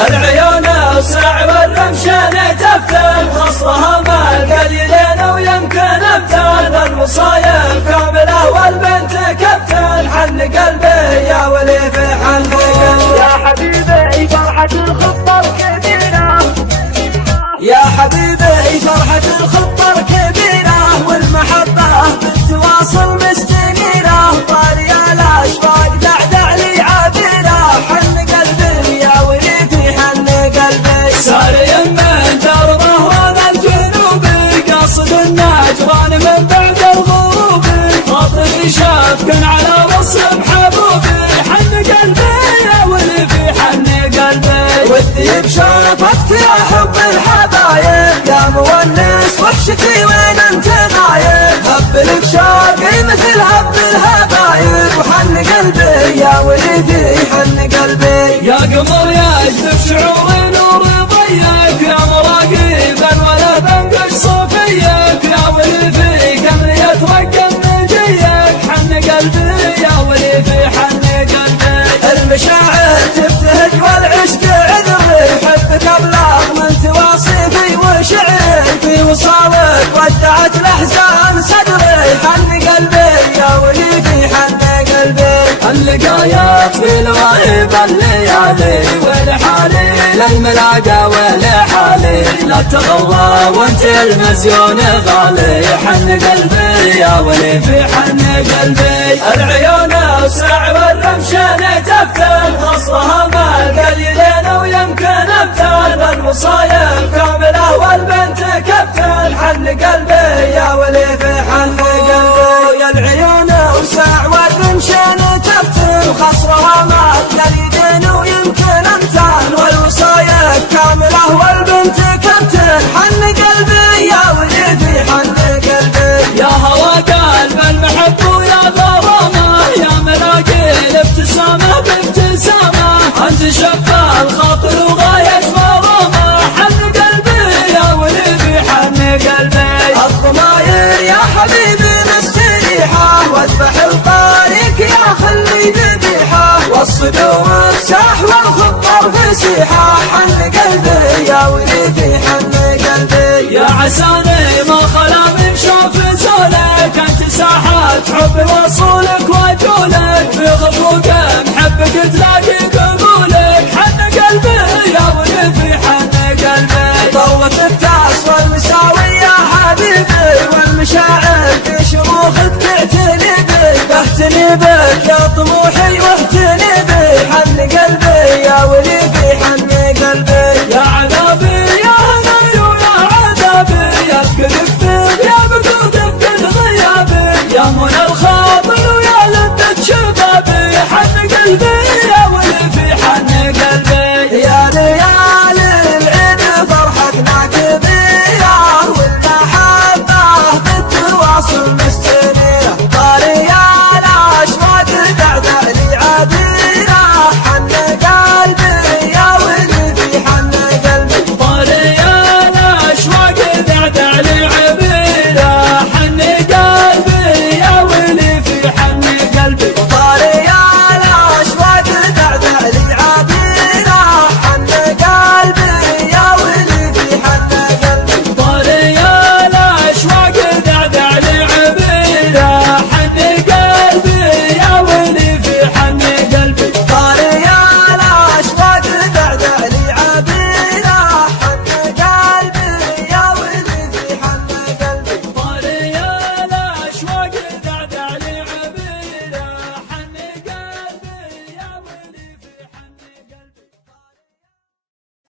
العيون وسع والرمشان تفتن خصرها مع القليلين ويمكن ابتن المصايب كامله والبنت كابتن حن قلبي يا ولي في حن قلبي يا حبيبي فرحة الخطة الكبيرة يا حبيبي فرحة الخطة الكبيرة والمحبة بالتواصل مستنيرة طارية الأشواق دعدع لي عبيرة حن قلبي يا ولي في حن قلبي ساري من دربه وانا الجنوبي قاصد النجران من بعد الغروب خاطري شافكن على وصف حبوبي حن قلبي يا ولي في حن قلبي ودي بشرفك يا حب الحبايب يا مونس وحشتي وين انت غايب هب لك شوقي مثل هب الهبايب وحن قلبي يا ولي في حن قلبي يا قمر يا اجدب شعوري نور ضيق يا مراقبا ولا بنقش صوفيك يا ولي في قمري اتوقف نجيك حن قلبي يا ولي في حن قلبي المشاعر تبتهج والعشق عذري حبك ابلغ من تواصيفي وشعري في وصالك ودعت الاحزان صدري حن قلبي يا ولي في حن قلبي اللقايات في الغيب الليالي ولحالي للملاقى ولحالي لا تغوى وانت المزيون غالي حن قلبي يا ولي في حن قلبي العيون وسع والرمشان تفتن خصرها مع القليلين ويمكن ابتن المصايب كامله والبنت كابتن حن قلبي يا ولي في حن قلبي يا العيون وسع والرمشان تفتن خصرها مع القليلين ويمكن ابتن والوصايب كامله والبنت كابتن حن قلبي يا ولي في حن قلبي يا هوى قلب المحب ويا غرامه يا ملاقي الابتسامه بابتسامه انت شفا الخاطر وغايه مرامه حن قلبي يا ولي في حن قلبي الضماير يا حبيبي مستريحه واذبح الطريق يا خلي ذبيحه والصدور ساح والخطر فسيحه حن قلبي يا ولي في حن قلبي يا عساني ما خلا من شوف زولك انت ساحات حب وصولك وجولك في غفوق محبك تلاقي قبولك حن قلبي يا ولي في حن قلبي ضوت التاس والمساوي يا حبيبي والمشاعر في شروخك تعتني بك بهتني بك يا طموحي واهتني